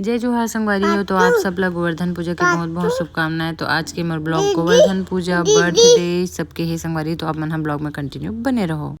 जय जोहार संगवारी हो। तो आप सब लोग गोवर्धन पूजा की बहुत बहुत शुभकामनाएं। तो आज के मोर ब्लॉग गोवर्धन पूजा बर्थडे सबके ही संगवारी। तो आप मन हम ब्लॉग में कंटिन्यू बने रहो।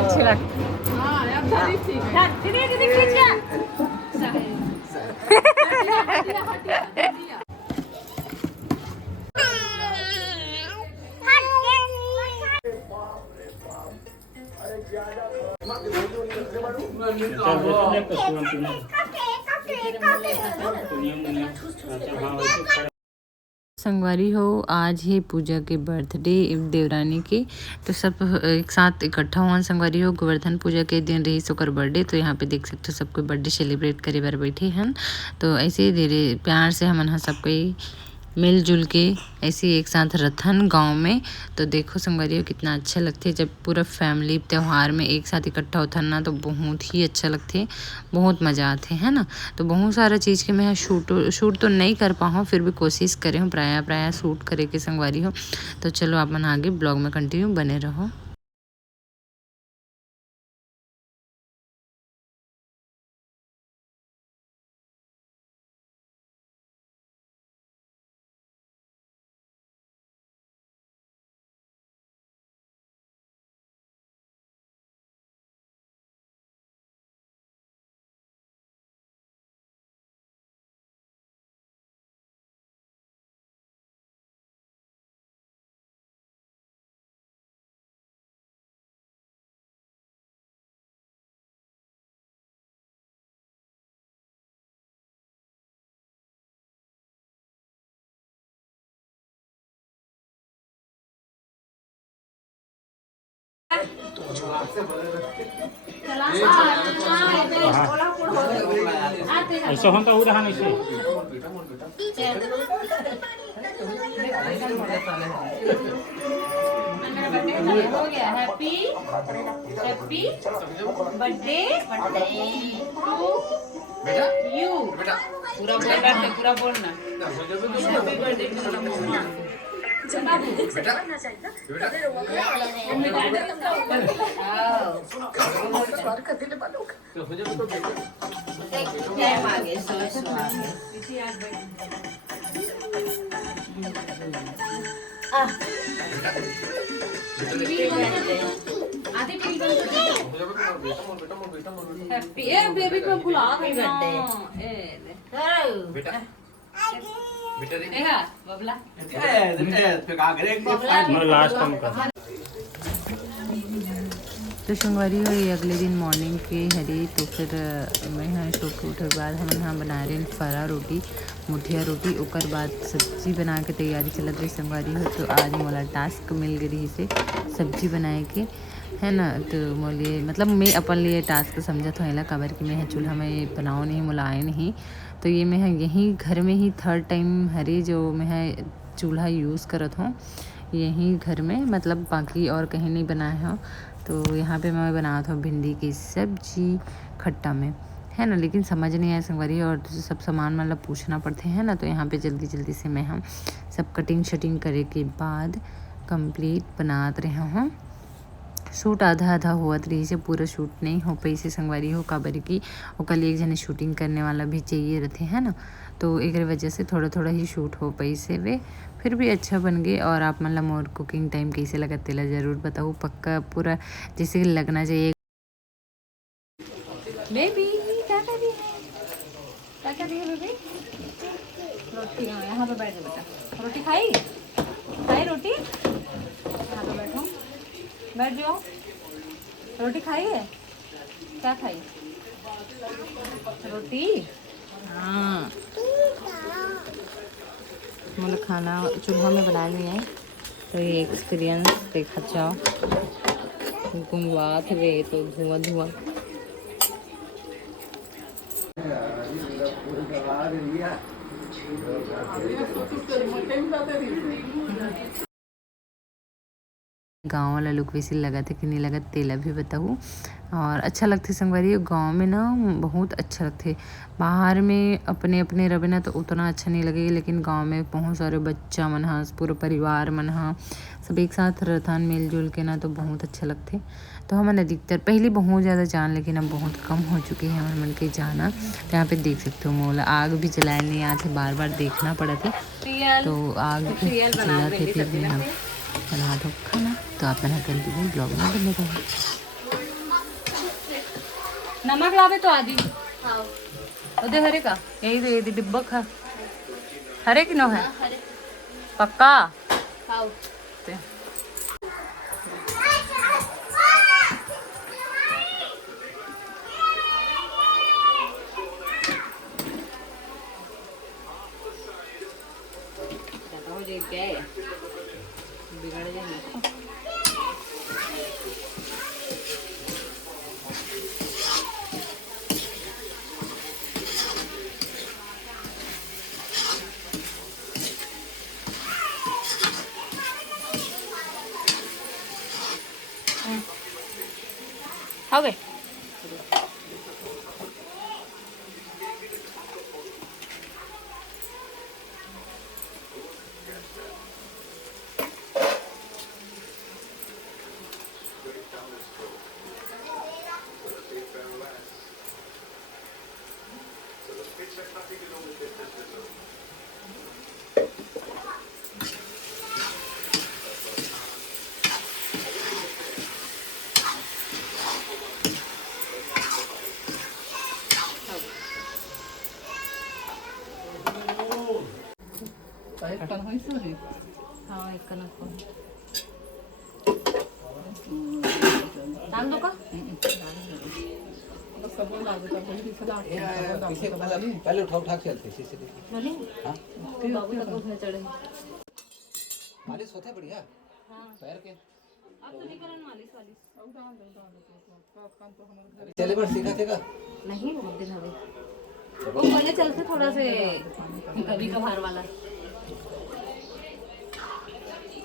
अच्छी लगती संगवारी हो, आज ही पूजा के बर्थडे देवरानी के, तो सब एक साथ इकट्ठा हुआ संगवारी हो। गोवर्धन पूजा के दिन रही ओकर बर्थडे, तो यहाँ पे देख सकते हो सब कोई बर्थडे सेलिब्रेट करे बार बैठे हैं। तो ऐसे ही धीरे प्यार से हमन सब कोई मिलजुल के ऐसे एक साथ रथन गांव में। तो देखो संगवारी कितना अच्छा लगते जब पूरा फैमिली त्यौहार में एक साथ इकट्ठा होता ना, तो बहुत ही अच्छा लगते, बहुत मज़ा आते है ना। तो बहुत सारा चीज़ के मैं शूट तो नहीं कर पाऊँ, फिर भी कोशिश करे हूँ प्राय शूट करे के संगवारी हो। तो चलो आप मन आगे ब्लॉग में कंटिन्यू बने रहो। ऐसा होता हो रहा नहीं हो गया। Happy happy birthday to you. पूरा बोलना हैप्पी बर्थडे टू मम्मा। बेबी को बुला लास्ट टाइम का। तो संगवारी हो ये अगले दिन मॉर्निंग के हरी। तो फिर मैं यहाँ सो के उठे के बाद हम यहाँ बना रहे फरा रोटी, मुठिया रोटी। ओकर बाद सब्जी बना के तैयारी चलत रही संगवारी हो। तो आज मोला टास्क मिल गई से सब्जी बनाए के, है ना। तो मोले मतलब मैं अपन लिए टास्क समझत हूँ काबर कि मैं चूल्हा में बनाओ नहीं, मोला आए नहीं। तो ये मैं यहीं घर में ही थर्ड टाइम हरे जो मैं चूल्हा यूज़ करत हूँ यहीं घर में, मतलब बाकी और कहीं नहीं बनाया हूँ। तो यहाँ पे मैं बना था भिंडी की सब्जी खट्टा में, है ना। लेकिन समझ नहीं आया संगवारी, और सब सामान मतलब पूछना पड़ते हैं ना। तो यहाँ पे जल्दी से मैं हम सब कटिंग शटिंग करे के बाद कंप्लीट बनात रहे हूँ। शूट आधा हुआ रही से, पूरा शूट नहीं हो पाई से संगवारी हो, काबर की कल एक जने शूटिंग करने वाला भी चाहिए रहते हैं ना। तो एक वजह से थोड़ा ही शूट हो पाई से वे, फिर भी अच्छा बन गए। और आप मतलब मोर कुकिंग टाइम कैसे लगा तेला ज़रूर बताओ, पक्का पूरा जैसे लगना चाहिए। बेबी क्या कर रही है, क्या कर रही है बेबी? रोटी, हाँ यहाँ पे बैठ जा बेटा। रोटी खाई रोटी, यहाँ पे बैठो, बैठ जाओ। रोटी खाई है, क्या खाई रोटी? हाँ मतलब खाना चूल्हा में बना लिया है। तो ये एक्सपीरियंस देखा जाओ, घूमवा थे तो धुआं गाँव वाला लुक वैसे लगा था कि नहीं लगा तेला भी बताऊँ। और अच्छा लगते संगवारी गांव में ना, बहुत अच्छा लगते। बाहर में अपने अपने रवे ना तो उतना अच्छा नहीं लगेगा, लेकिन गांव में बहुत सारे बच्चा मन हा, पूरा परिवार मन हा, सब एक साथ रहथन मिलजुल के ना, तो बहुत अच्छा लगते। तो हम अधिकतर पहले बहुत ज़्यादा जान, लेकिन अब बहुत कम हो चुके हैं हमारे मन के जाना। तो यहाँ पे देख सकते हो मोला आग भी जलाए नहीं आते, बार देखना पड़ा था। तो आग जला थे, फिर भी हम बना दो खाना। तो आप मैंने कंटिन्यू ब्लॉग में बने रहो। नमक लावे तो आदि उधर हरे का यही दे दी डिब्बा खा हरे कि नो है पक्का हो गए। हाँ एक कनक डाल दो का पहले उठा के चलते रोली बाबू तक उसने चढ़े मालिश होता है बढ़िया पैर के अब तो नहीं करन मालिश वाली चले बार सीखा थे का नहीं बहुत दिन हो गए वो पहले चलते थोड़ा से कभी कभार वाला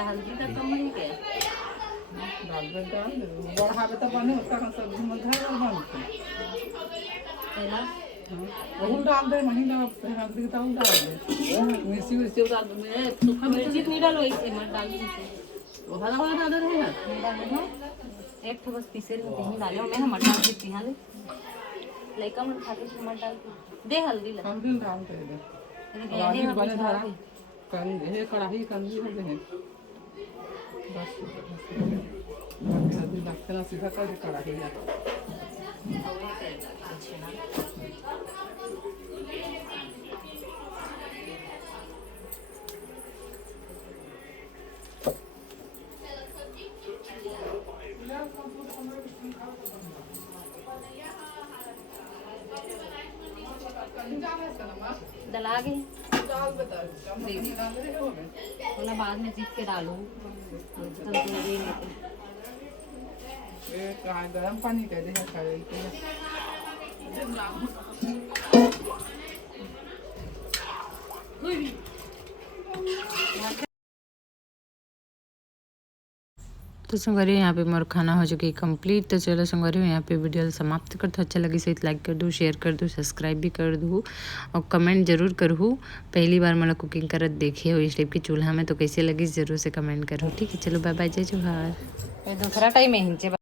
हल्दी तक कम नहीं क्या बढ़ावे तो बने उसका सब्जी में घर और बनते पहला वही डाल दे वही डाल हल्दी तो डाल दे मिर्ची मिर्ची डाल दे मैं सूखा मिर्ची नहीं डालो इसे मत डालो इसे वो हरा वाला डाल दे ना नहीं डालो ना एक तो बस पीसे नहीं डालो मैं मत डाल देती हां लइका मन खाते मत डाल दे हल्दी लगा हल्दी डाल दे ये बने धरा कर ये कढ़ाई कंदी हो दे बस हल्दी लगता सीधा कर कढ़ाई डला गई डाल बता बोला बाद में जीत के डालूं तंदूरी में ये कहाँ गरम पानी कह दे करे तो संगवारी यहाँ पे मोर खाना हो चुकी कंप्लीट। तो चलो संगवारी यहाँ पे वीडियो समाप्त कर दो। अच्छा लगी सही लाइक कर दो, शेयर कर दो, सब्सक्राइब भी कर दो और कमेंट जरूर करूँ। पहली बार मतलब कुकिंग करत देखे हो इस टाइप की चूल्हा में तो कैसे लगी ज़रूर से कमेंट करो। ठीक है चलो बाय बाय, जय जोहार। दूसरा टाइम है